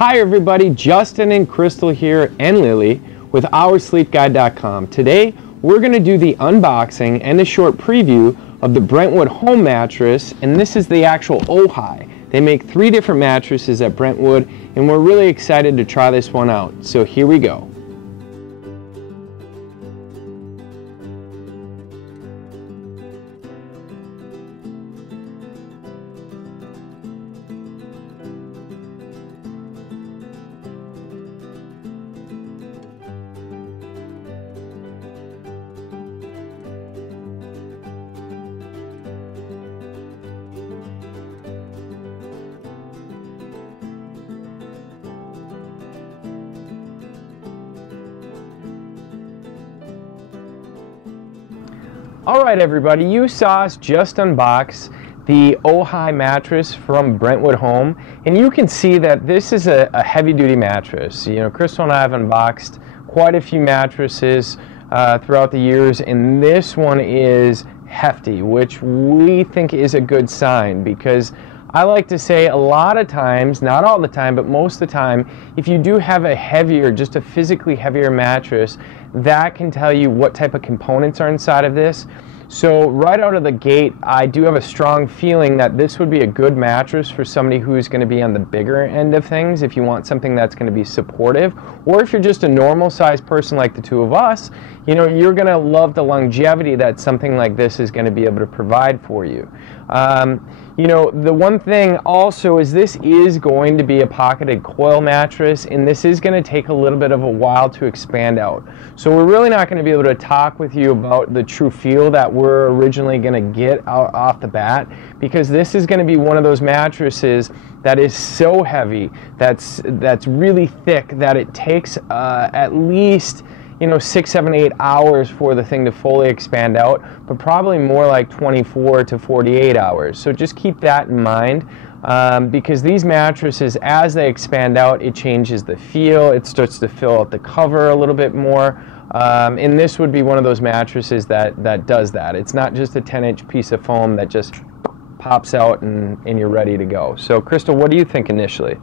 Hi everybody, Justin and Crystal here and Lily with OurSleepGuide.com. Today we're going to do the unboxing and a short preview of the Brentwood Home mattress, and this is the actual Ojai. They make 3 different mattresses at Brentwood and we're really excited to try this one out. So here we go. Alright everybody, you saw us just unbox the Ojai mattress from Brentwood Home, and you can see that this is a heavy-duty mattress. You know, Crystal and I have unboxed quite a few mattresses throughout the years, and this one is hefty, which we think is a good sign, because I like to say a lot of times, not all the time, but most of the time, if you do have a heavier, just a physically heavier mattress, that can tell you what type of components are inside of this. So right out of the gate, I do have a strong feeling that this would be a good mattress for somebody who's going to be on the bigger end of things, if you want something that's going to be supportive, or if you're just a normal sized person like the two of us, you know, you're going to love the longevity that something like this is going to be able to provide for you. You know, the one thing also is this is going to be a pocketed coil mattress, and this is going to take a little bit of a while to expand out. So we're really not going to be able to talk with you about the true feel that we're originally going to get out off the bat, because this is going to be one of those mattresses that is so heavy, that's really thick, that it takes at least, you know, 6, 7, 8 hours for the thing to fully expand out, but probably more like 24 to 48 hours. So just keep that in mind, because these mattresses, as they expand out, it changes the feel, it starts to fill out the cover a little bit more, and this would be one of those mattresses that does that. It's not just a 10-inch piece of foam that just pops out and you're ready to go. So Crystal, what do you think initially?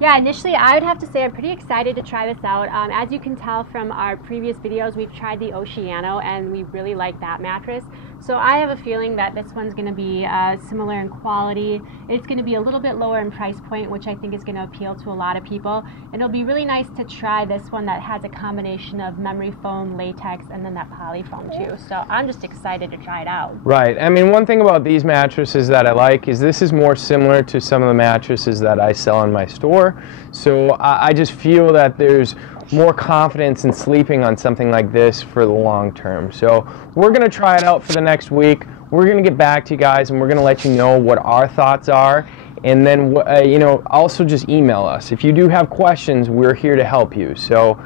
Yeah, initially I would have to say I'm pretty excited to try this out. As you can tell from our previous videos, we've tried the Ojai and we really like that mattress. So I have a feeling that this one's going to be similar in quality. It's going to be a little bit lower in price point, which I think is going to appeal to a lot of people. And it'll be really nice to try this one that has a combination of memory foam, latex, and then that poly foam too. So I'm just excited to try it out. Right. I mean, one thing about these mattresses that I like is this is more similar to some of the mattresses that I sell in my store. So I just feel that there's more confidence in sleeping on something like this for the long term. So we're going to try it out for the next week. We're going to get back to you guys and we're going to let you know what our thoughts are. And then, you know, also just email us. If you do have questions, we're here to help you. So,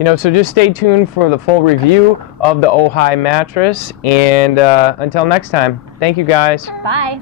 you know, so just stay tuned for the full review of the Ojai mattress. And until next time, thank you guys. Bye.